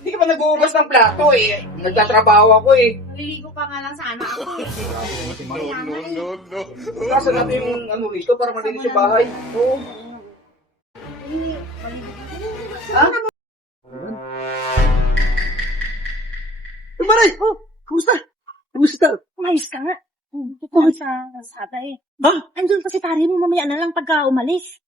Hindi ka ba nag-uugas ng plato eh? Nagtatrabaho ako eh. Naliligo pa nga lang sana ako. Kaso natin yung ano rito para malinis yung bahay. Oo. Ha? Maray! Oh, kumusta? Kumusta? Umayos ka nga. Bakit sa sata eh? Ha? Andun pa si pare mo, mamaya na lang pagka umalis.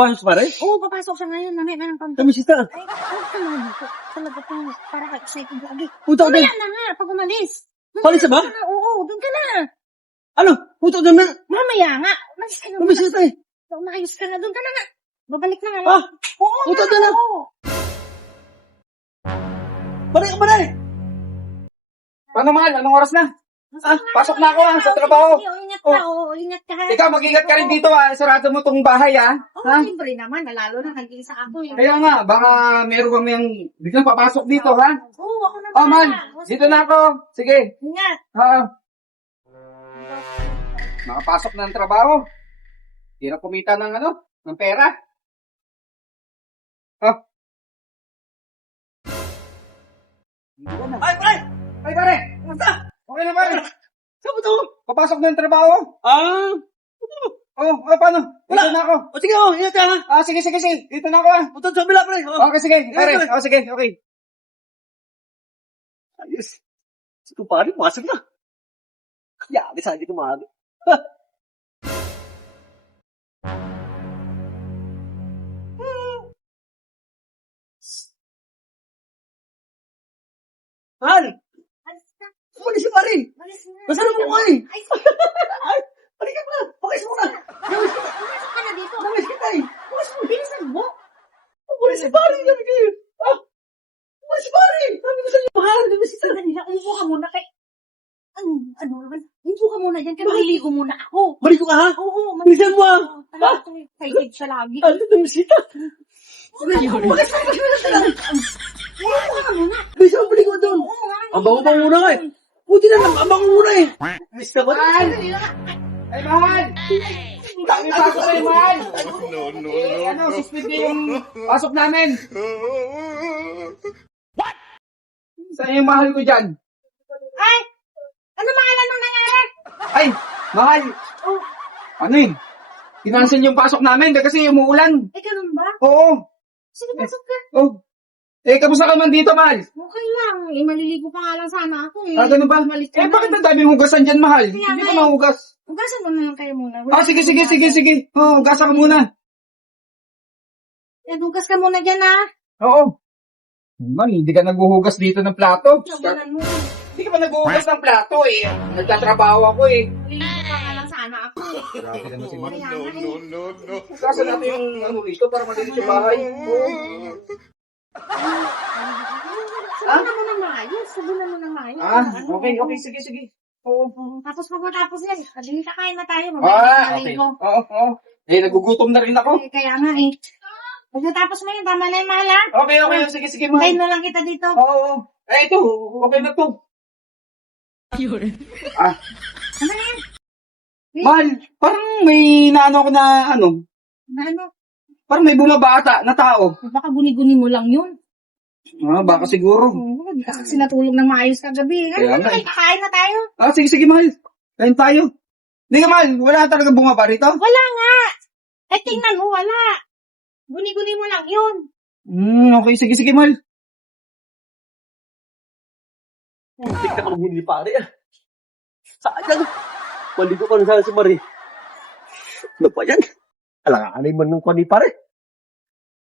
Pasok Maray? Oo, papasok siya ngayon. Mamaya na lang pang... Kami sita. Ay, ano ka naman dito? Talaga pang para ka-excited lagi. Punta ko din. Mamaya na nga, pag umalis. Palis na ba? Doon ka na, oo, doon ka na. Ano? Punta ko din na. Mamaya nga. Umalis ka na. Kami sita eh. Umayos ka na, doon ka na nga. Babalik na nga. Ah, Oo, punta nga, doon na. oo. Maray! Paano mahal? Anong oras na? Pasok na ako sa trabaho. Ingat ka, oo, ingat ka. Ikaw, mag-ingat ka rin dito Sarado mo tong bahay Oo, Ha? siyempre naman, lalo na nag-iisa ako. Kaya nga, baka meron kami yung biglang papasok dito ha? Oo, ako na Oh, man. Dito na ako. Sige. Ingat. Nakapasok na ng trabaho. Hindi na kumita ng ng pera. Ay, pare! Ay, pare! Kumusta? Okay na, pare. Saan mo to? Papasok na ng trabaho. Ah, Paano? Wala. Dito na ako. o sige, ingat ka ha. Sige. Dito na ako Punta sa bila, pare. Oh. Okay, sige. Pare. Sige. Okay. Ayos. Sige, pare, pasok na. Yari sa hindi kumano. Han! Alis na. Umalis si pare! Alis na. Nasaan mo ko eh? Ay, Ay! Balikan mo na! Pakis mo na! Nawis kita! pumasok ka na dito. Nawis kita eh! Pumasok mo, bilisan mo. Umalis si pare! Sabi kayo! Ah! Umalis si pare! Sabi ko sa inyo, mahal! Nawis kita! Sandali lang, umupo ka muna kay... Ano naman? Umupo ka muna dyan, kaya maliligo muna ako. Balik ko ka ha? Oo, Bilisan mo ah! Talaga ito, excited siya lagi. Ano nawis kita? Umupo ka muna. Bilisan mo balik ko doon! Oo nga. Ang bango-bango muna ka eh! Buti na lang, ang bango muna eh! Miss na ba? Sandali lang. Ay, mahal! Dami pasok kayo, mahal! Suspend niyo yung pasok namin. Saan yung mahal ko dyan? Ay! Ano mahalan nung nangyari? Ay, mahal! Ano yun? Kinansin yung pasok namin kasi umuulan. Eh, ganun ba? Oo. Sige, pasok ka. Kamusta ka man dito, mahal? Okay lang. Eh, maliligo pa nga lang sana ako eh. Ganun ba? Malit ka na. Bakit ang daming hugasan dyan, mahal? Kaya Hindi nga ko eh. mahugas. Hugasan mo na lang kayo muna. Sige. Hugasan ka muna. Yan, hugas ka muna dyan ha. Oo. Man, hindi ka naghuhugas dito ng plato. Sabunan mo. Hindi ka ba naghuhugas ng plato eh? Nagtatrabaho ako eh. Maliligo pa nga lang sana ako. Grabe naman si Mar. Kaya nga eh. Hugasan natin yung rito para malinis yung bahay. Sabunan mo ng maayos. Sabunan mo ng maayos. Okay. Sige. Tapos pagkatapos yan, sabihin kakain na tayo. Okay. Oo. Nagugutom na rin ako. Kaya nga eh. Pagkatapos mo yun, tama na yung mahal ha. Okay. Sige, Kain mahal. na lang kita dito. Oo. Ito. Okay na to. Ano yan? Mahal, parang may naano ko na Ano? parang may bumabata na tao. Baka guni-guni mo lang yun. Baka siguro. Oo, hindi ka kasi natulog ng maayos kagabi. Kaya Ano nga ba, eh. kakain na tayo? Sige, mahal. Kain tayo. Hindi ka, mahal. Wala talaga bumaba rito? Wala nga. Eh, tingnan mo, wala. Guni-guni mo lang yun. Okay. Sige, mahal. Hindi ka maghuli pare ah. Sayang. Maligo pa na sana si Marie. Ano pa yan? Alanganay man nung kwan ni pare.